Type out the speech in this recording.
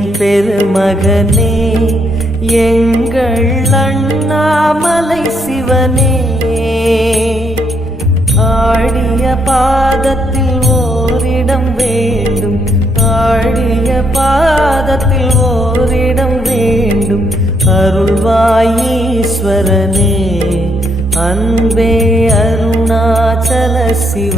என் பெருமகனே, எங்கள் அண்ணாமலை சிவனே. ஆடிய பாதத்தில் ஓரிடம் வேண்டும், ஆடிய பாதத்தில் ஓரிடம் வேண்டும். அருள்வாயீஸ்வரனே, அன்பே அருணாச்சல சிவ